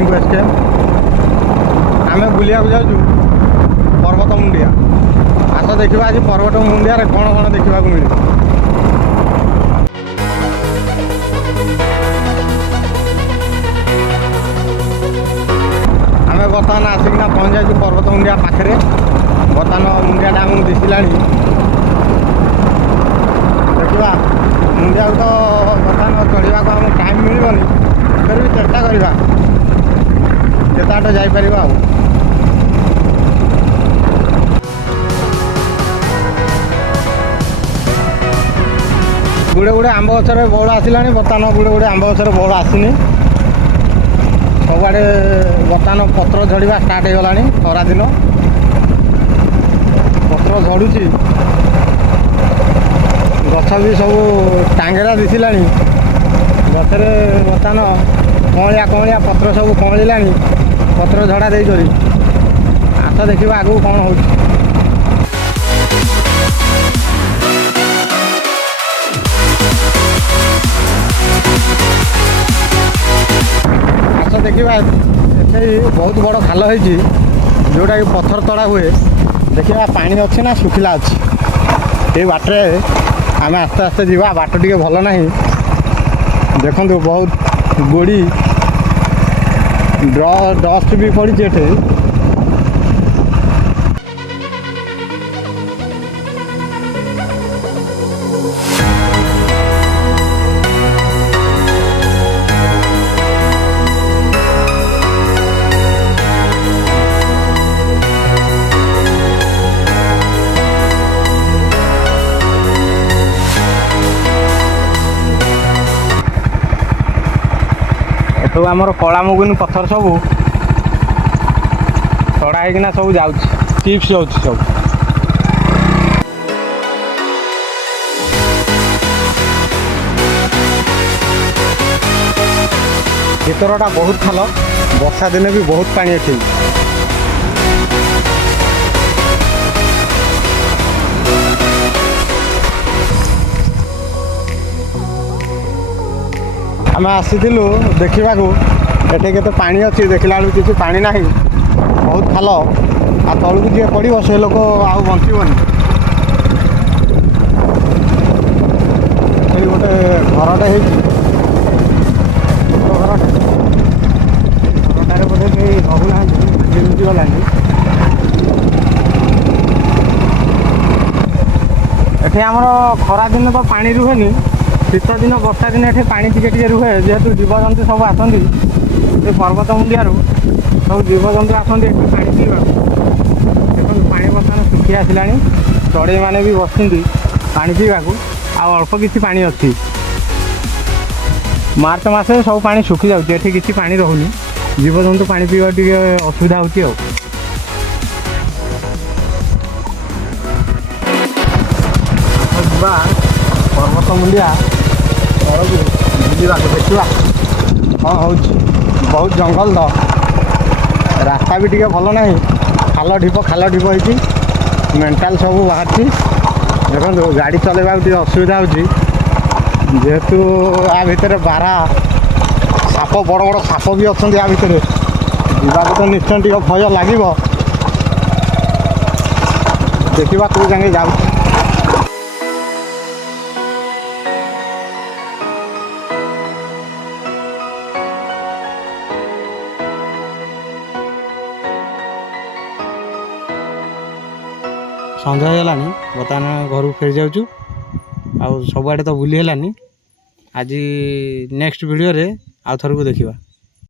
Pinku S K ଆମେ ବୁଲିବାକୁ ଯାଉଛୁ पर्वत मुंडिया। आस देखा आज पर्वत मुंडिया कौन कौन देखा मिले। आम बर्तमान आसिकना पहुँच जाइए पर्वत मुंडिया पाखे। बर्तमान मुंडिया आमको दिखला देखा मुंडिया तो बर्तमान चढ़ा को आमको टाइम मिलबनी फिर भी चेष्टा करवा केत बाट जापर। गुड़े गुड़े आंब गचर बौल आसला बर्तमान गुड़े गुड़े आंब गचर बौल आसनी सबुआड़े बर्तमान पत्र झड़वा स्टार्ट हो गला खरा दिन पत्र झड़ुची गछ भी सब टांगेरा दिखला गचरे बर्तमान कौलिया कौलिया पत्र सब कौला पत्र झड़ा दे आस देखा आगू कौन हो। देखा बहुत बड़ खाल हो जोटा कि पत्थर तड़ा हुए देखा पानी अच्छी ना सुखिला अच्छी ये बाटे आम आस्ते आस्ते जावा बाट टे भल ना देखु बहुत गोड़ी डस्ट भी पड़ी एठे। तो आमर कला मुगुनी पत्थर सब तड़ा होना सब जाऊँ चिप्स जाऊँ सब भीतरटा बहुत खाल वर्षा दिने भी बहुत पानी अच्छे। आम आसीलु देखा एटे के पानी अच्छी देखला बेलू किसी पानी ना बहुत खाल आ तलू जी पड़ो से लोक आउ बचबनी। गोटे घरटे घरटार बोधे कहूना भांगी गलानी एटे आमर खरा दिन तो पानी रुहेनी शीत दिन वर्षा दिन ये पानी टे रुहे जेहेतु जीवजंतु सब आसती पर्वत मुंडिया सब जीवजंतु आसती पानी पीवा देखो पानी बर्तमान सुखी आसला चढ़ई मैंने भी बसती पानी पीवा अल्प किसी पानी अच्छी मार्च मस सब पानी सुखी जाऊँगी एठी किसी पानी रोनी जीवजंतु पानी पीवा टे असुविधा होती। पर्वत मुंडिया देखा हाँ हो बहुत जंगल तो रास्ता भी टे भल ना खाल ढीप होती मेंटाल सब बाहर देखो गाड़ी चलवा असुविधा होेतु आ भितर बारा साप बड़ बड़ साप भी अच्छा आ भितर जावाक तो निश्चय टे भय लगे देखा तू जाए जाऊ। सन्ध्या होगलानी बर्तमान घर फेरी जाऊँ आउ सबुआड़े तो बुली है आज नेक्स्ट वीडियो रे आउ थर को देखा।